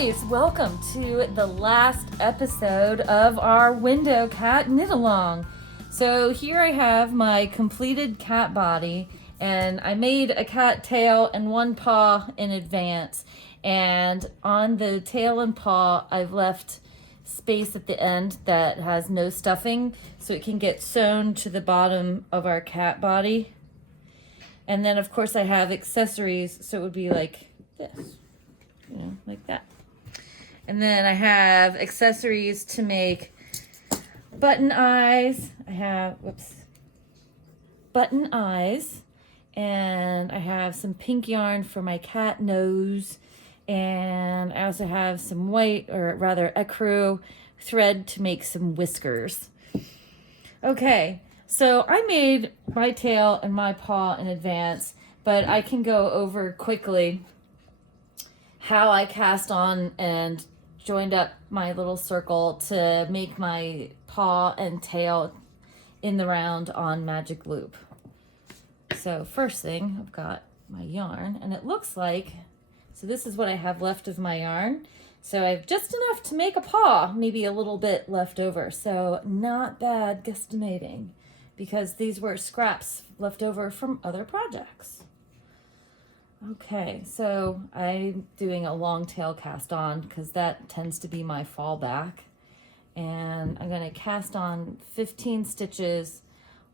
Lovelies, welcome to the last episode of our window cat knit along. So here I have my completed cat body, and I made a cat tail and one paw in advance. And on the tail and paw, I've left space at the end that has no stuffing, so it can get sewn to the bottom of our cat body. And then of course I have accessories, so it would be like this, you know, like that. And then I have accessories to make button eyes. I have, button eyes. And I have some pink yarn for my cat nose. And I also have some white, or rather ecru thread to make some whiskers. Okay, so I made my tail and my paw in advance, but I can go over quickly how I cast on and joined up my little circle to make my paw and tail in the round on magic loop. So first thing, I've got my yarn, and it looks like, so this is what I have left of my yarn. So I have just enough to make a paw, maybe a little bit left over. So not bad guesstimating, because these were scraps left over from other projects. Okay, so I'm doing a long tail cast on because that tends to be my fallback. And I'm going to cast on 15 stitches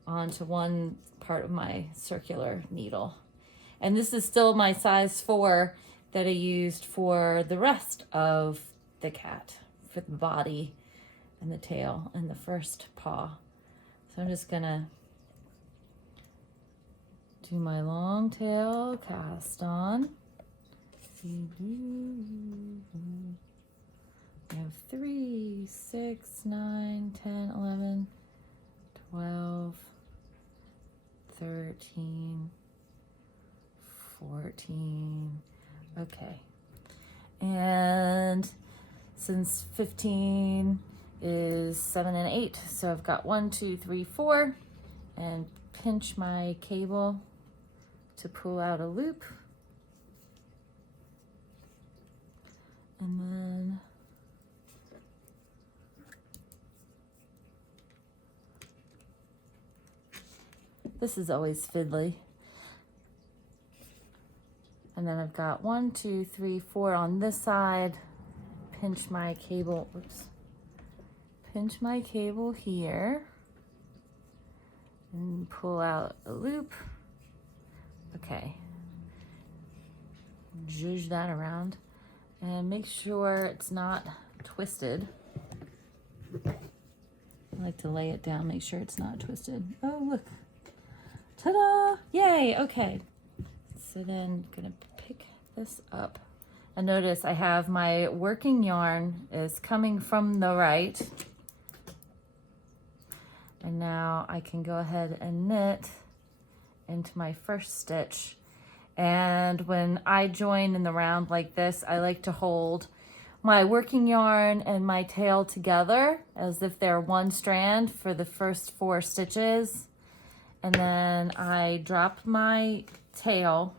onto one part of my circular needle. And this is still my size 4 that I used for the rest of the cat, for the body and the tail and the first paw. So I'm just going to do my long tail cast on. We have 3, 6, 9, 10, 11, 12, 13, 14. Okay. And since 15 is 7 and 8, so I've got 1, 2, 3, 4, and pinch my cable to pull out a loop. And then this is always fiddly. And then I've got 1, 2, 3, 4 on this side. Pinch my cable, pinch my cable here and pull out a loop. Okay, zhuzh that around and make sure it's not twisted. I like to lay it down, make sure it's not twisted. Oh, look, ta-da, yay, okay. So then I'm gonna pick this up. And notice I have my working yarn is coming from the right. And now I can go ahead and knit into my first stitch. And when I join in the round like this, I like to hold my working yarn and my tail together as if they're one strand for the first 4 stitches. And then I drop my tail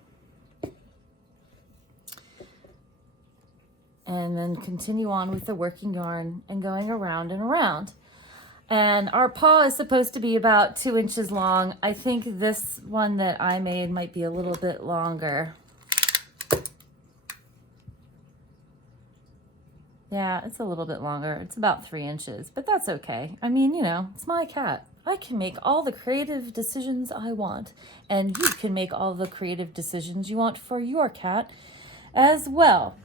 and then continue on with the working yarn and going around and around. And our paw is supposed to be about 2 inches long. I think this one that I made might be a little bit longer. Yeah, it's a little bit longer. It's about 3 inches, but that's okay. I mean, you know, it's my cat. I can make all the creative decisions I want, and you can make all the creative decisions you want for your cat as well.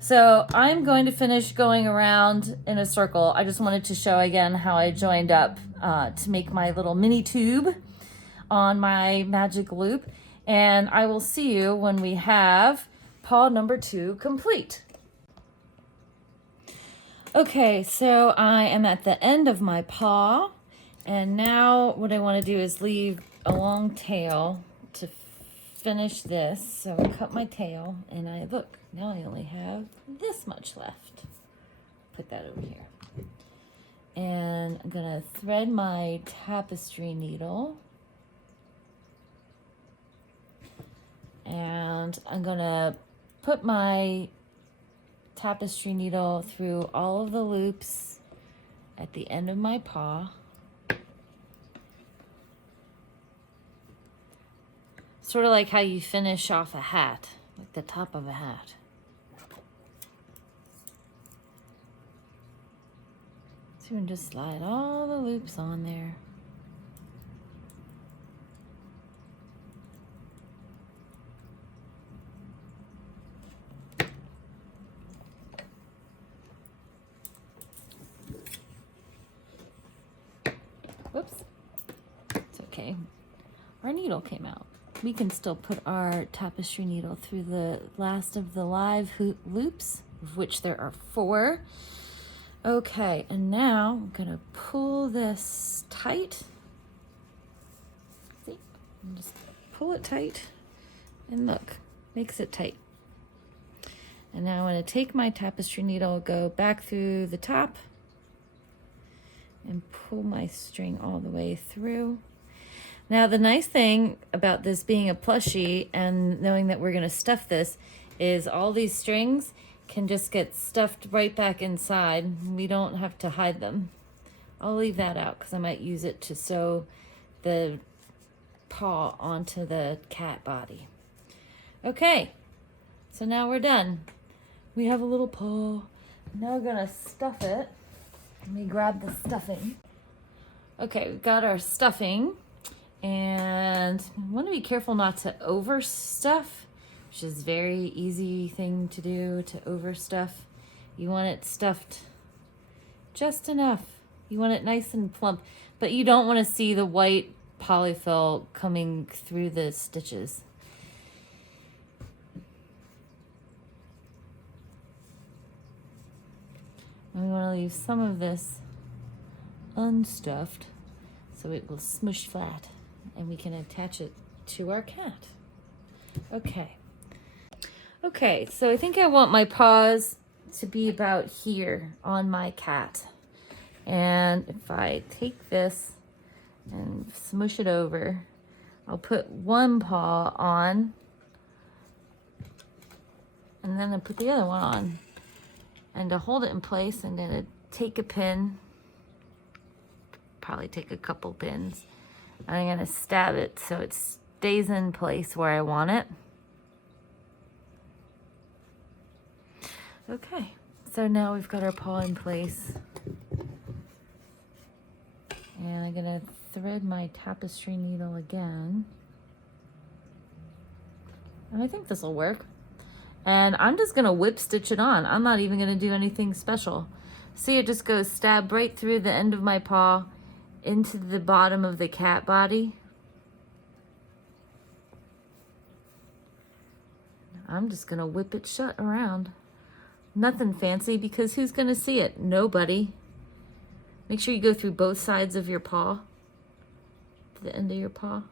So I'm going to finish going around in a circle. I just wanted to show again how I joined up to make my little mini tube on my magic loop. And I will see you when we have paw number 2 complete. Okay, so I am at the end of my paw. And now what I want to do is leave a long tail to finish this. So I cut my tail and I look, now I only have this much left. Put that over here. And I'm gonna thread my tapestry needle. And I'm gonna put my tapestry needle through all of the loops at the end of my paw. Sort of like how you finish off a hat, like the top of a hat. So you can just slide all the loops on there. Whoops, it's okay. Our needle came out. We can still put our tapestry needle through the last of the live loops, of which there are 4. Okay, and now I'm gonna pull this tight. See, just pull it tight, and look, makes it tight. And now I'm gonna take my tapestry needle, go back through the top, and pull my string all the way through. Now, the nice thing about this being a plushie and knowing that we're gonna stuff this is all these strings can just get stuffed right back inside. We don't have to hide them. I'll leave that out because I might use it to sew the paw onto the cat body. Okay, so now we're done. We have a little paw. Now we're gonna stuff it. Let me grab the stuffing. Okay, we've got our stuffing. And I want to be careful not to overstuff, which is a very easy thing to do, to overstuff. You want it stuffed just enough. You want it nice and plump, but you don't want to see the white polyfill coming through the stitches. And we want to leave some of this unstuffed so it will smush flat. And we can attach it to our cat. Okay, so I think I want my paws to be about here on my cat. And if I take this and smush it over, I'll put one paw on, and then I put the other one on. And to hold it in place, I'm gonna take a pin, probably take a couple pins, and I'm gonna stab it so it stays in place where I want it. Okay, so now we've got our paw in place. And I'm gonna thread my tapestry needle again. And I think this will work. And I'm just gonna whip stitch it on. I'm not even gonna do anything special. See, it just goes stab right through the end of my paw into the bottom of the cat body. I'm just gonna whip it shut around. Nothing fancy, because who's gonna see it? Nobody. Make sure you go through both sides of your paw, to the end of your paw,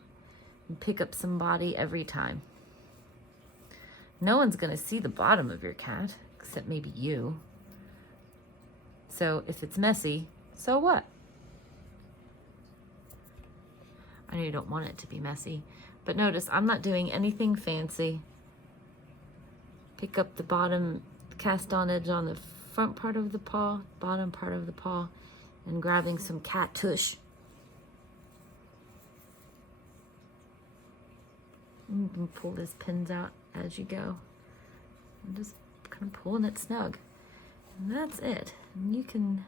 and pick up some body every time. No one's gonna see the bottom of your cat, except maybe you. So if it's messy, so what? I know you don't want it to be messy, but notice I'm not doing anything fancy. Pick up the bottom cast on edge on the front part of the paw, bottom part of the paw, and grabbing some cat tush. You can pull these pins out as you go. I'm just kind of pulling it snug. And that's it. And you can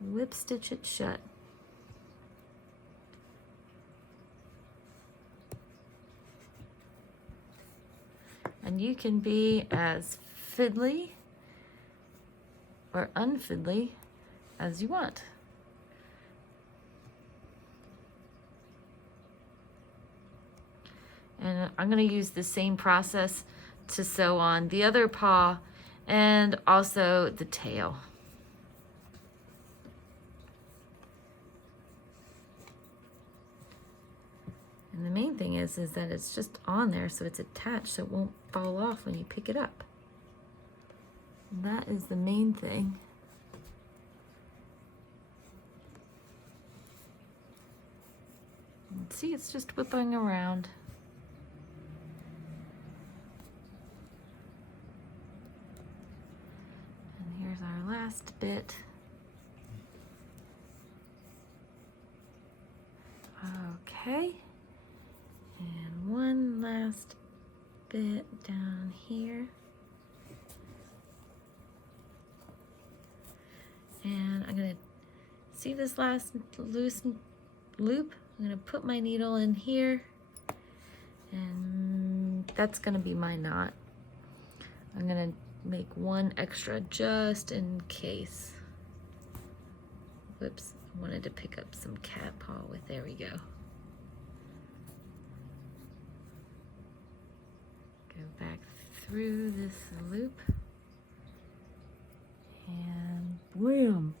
whip stitch it shut. And you can be as fiddly or unfiddly as you want. And I'm going to use the same process to sew on the other paw and also the tail. And the main thing is that it's just on there so it's attached so it won't fall off when you pick it up. And that is the main thing. And see, it's just whipping around. last bit. Okay, and one last bit down here. And I'm gonna see this last loose loop. I'm gonna put my needle in here, and that's gonna be my knot. I'm gonna make one extra just in case. Whoops, I wanted to pick up some cat paw with, there we go. Go back through this loop. And wham!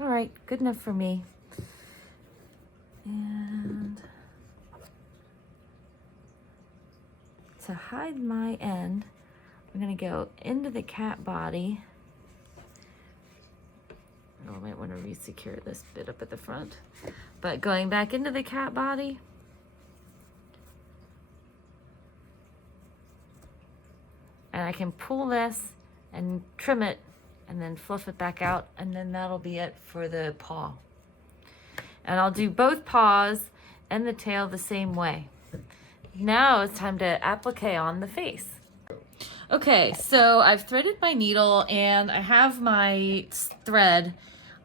All right, good enough for me. And to hide my end, I'm gonna go into the cat body. Oh, I might want to re-secure this bit up at the front. But going back into the cat body, and I can pull this and trim it and then fluff it back out, and then that'll be it for the paw. And I'll do both paws and the tail the same way. Now it's time to applique on the face. Okay, so I've threaded my needle and I have my thread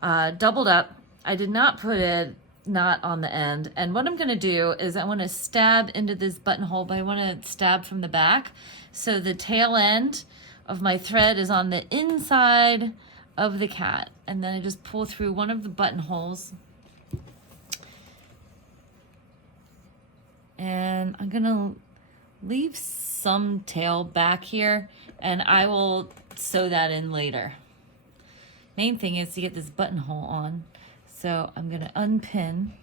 doubled up. I did not put a knot on the end. And what I'm gonna do is I wanna stab into this buttonhole, but I wanna stab from the back. So the tail end of my thread is on the inside of the cat. And then I just pull through one of the buttonholes. And I'm gonna leave some tail back here, and I will sew that in later. Main thing is to get this buttonhole on. So I'm gonna unpin,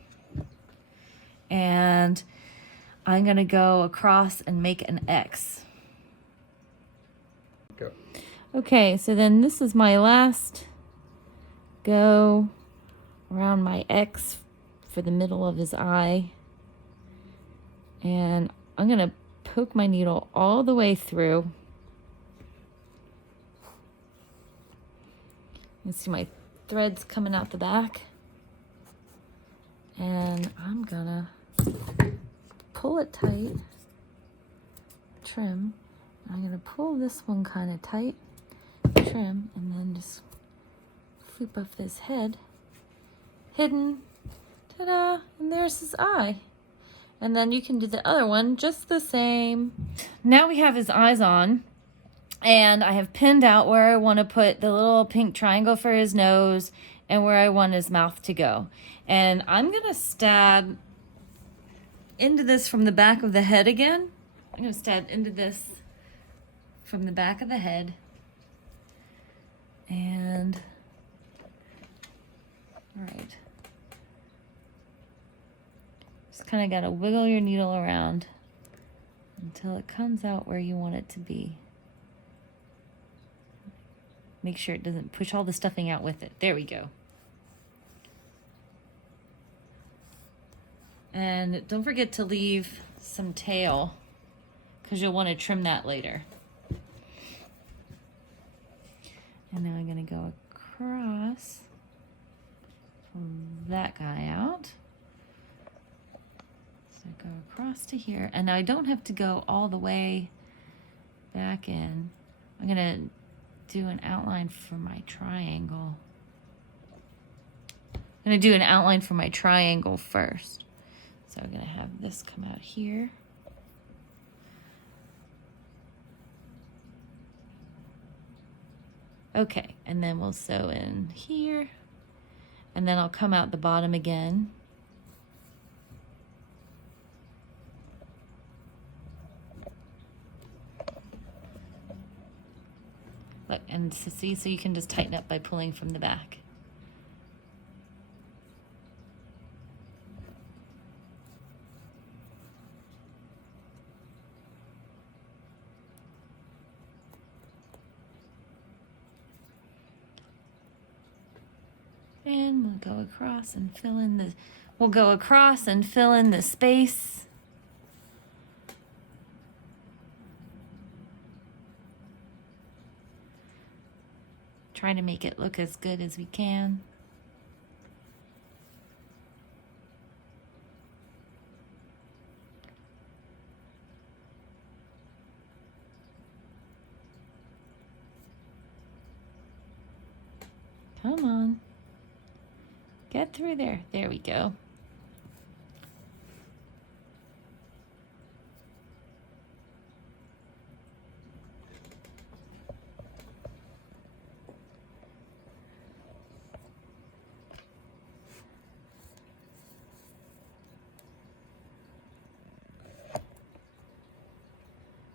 and I'm gonna go across and make an X. Go. Okay, so then this is my last go around my X for the middle of his eye. And I'm gonna poke my needle all the way through. You see my threads coming out the back. And I'm gonna pull it tight, trim. I'm gonna pull this one kind of tight, trim, and then just flip off this head. Hidden, ta-da, and there's his eye. And then you can do the other one just the same. Now we have his eyes on, and I have pinned out where I want to put the little pink triangle for his nose and where I want his mouth to go. And I'm gonna stab into this from the back of the head again. I'm gonna stab into this from the back of the head. And, all right. Kind of got to wiggle your needle around until it comes out where you want it to be. Make sure it doesn't push all the stuffing out with it. There we go. And don't forget to leave some tail, because you'll want to trim that later. And now I'm going to go across, pull that guy out. So go across to here, and now I don't have to go all the way back in. I'm gonna do an outline for my triangle. I'm gonna do an outline for my triangle first. So I'm gonna have this come out here. Okay, and then we'll sew in here, and then I'll come out the bottom again. Look, and see, so you can just tighten up by pulling from the back. And we'll go across and fill in the, we'll go across and fill in the space. Try to make it look as good as we can. Come on. Get through there. There we go.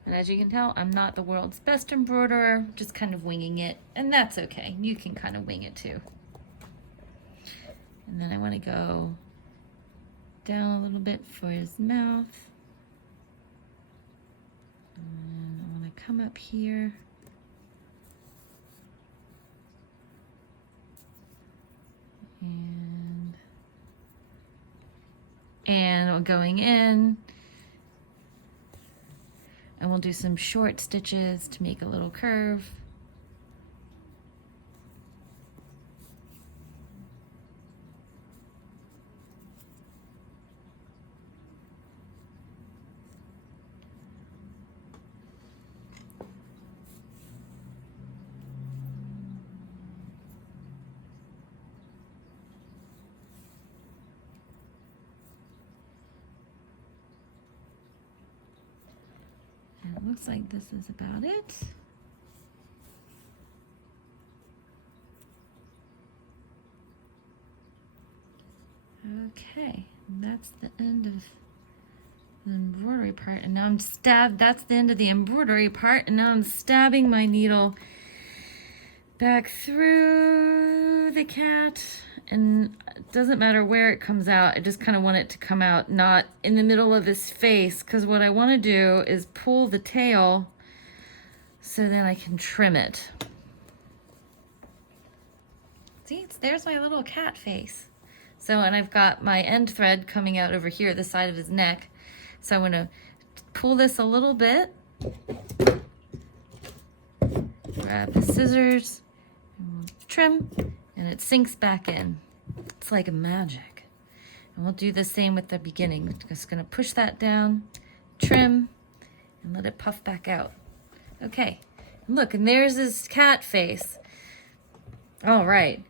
And as you can tell, I'm not the world's best embroiderer, just kind of winging it, and that's okay. You can kind of wing it too. And then I want to go down a little bit for his mouth. And I want to come up here. And going in. And we'll do some short stitches to make a little curve. And it looks like this is about it. Okay, that's the end of the embroidery part, and now that's the end of the embroidery part, and now I'm stabbing my needle back through the cat, and it doesn't matter where it comes out. I just kind of want it to come out not in the middle of his face, because what I want to do is pull the tail so then I can trim it. See, there's my little cat face. So, and I've got my end thread coming out over here, the side of his neck. So I'm going to pull this a little bit, grab the scissors, and trim, and it sinks back in. It's like magic. And we'll do the same with the beginning. We're just going to push that down, trim, and let it puff back out. Okay, look, and there's his cat face. All right,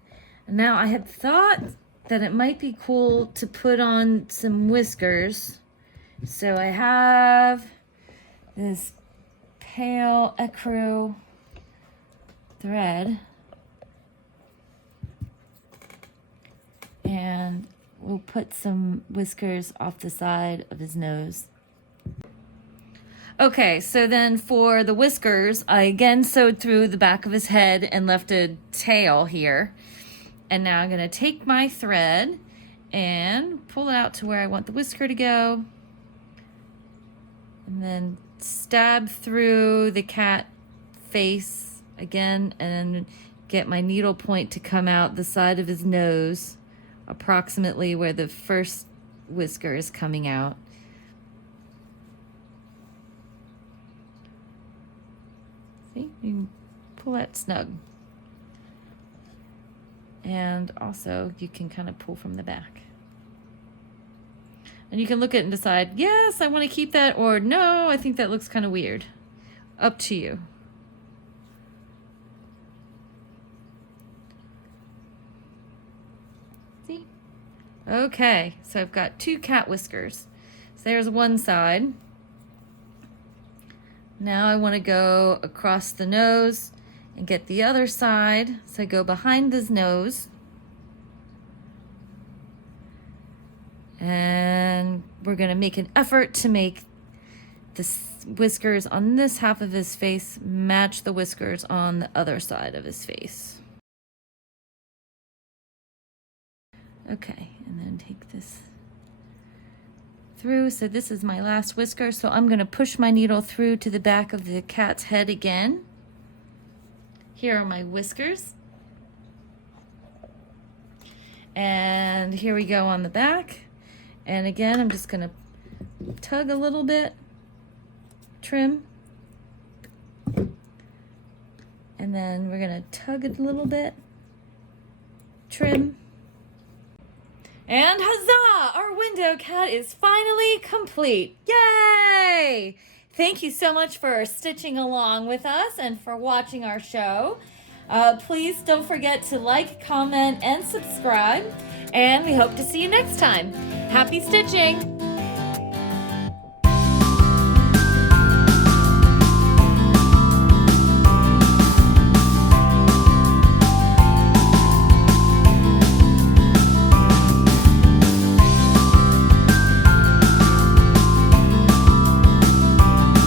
and now I had thought that it might be cool to put on some whiskers. So I have this pale ecru thread, and we'll put some whiskers off the side of his nose. Okay, so then for the whiskers, I again sewed through the back of his head and left a tail here. And now I'm gonna take my thread and pull it out to where I want the whisker to go. And then stab through the cat face again and get my needle point to come out the side of his nose, approximately where the first whisker is coming out. See, you can pull that snug. And also you can kind of pull from the back. And you can look at it and decide, yes, I want to keep that, or no, I think that looks kind of weird. Up to you. See? Okay, so I've got two cat whiskers. So there's one side. Now I want to go across the nose and get the other side. So I go behind his nose. And we're going to make an effort to make the whiskers on this half of his face match the whiskers on the other side of his face. Okay, and then take this through. So this is my last whisker. So I'm going to push my needle through to the back of the cat's head again. Here are my whiskers. And here we go on the back. And again, I'm just gonna tug a little bit, trim, And then we're gonna tug it a little bit, trim. And huzzah! Our window cat is finally complete. Yay! Thank you so much for stitching along with us and for watching our show. Please don't forget to like, comment, and subscribe. And we hope to see you next time. Happy stitching!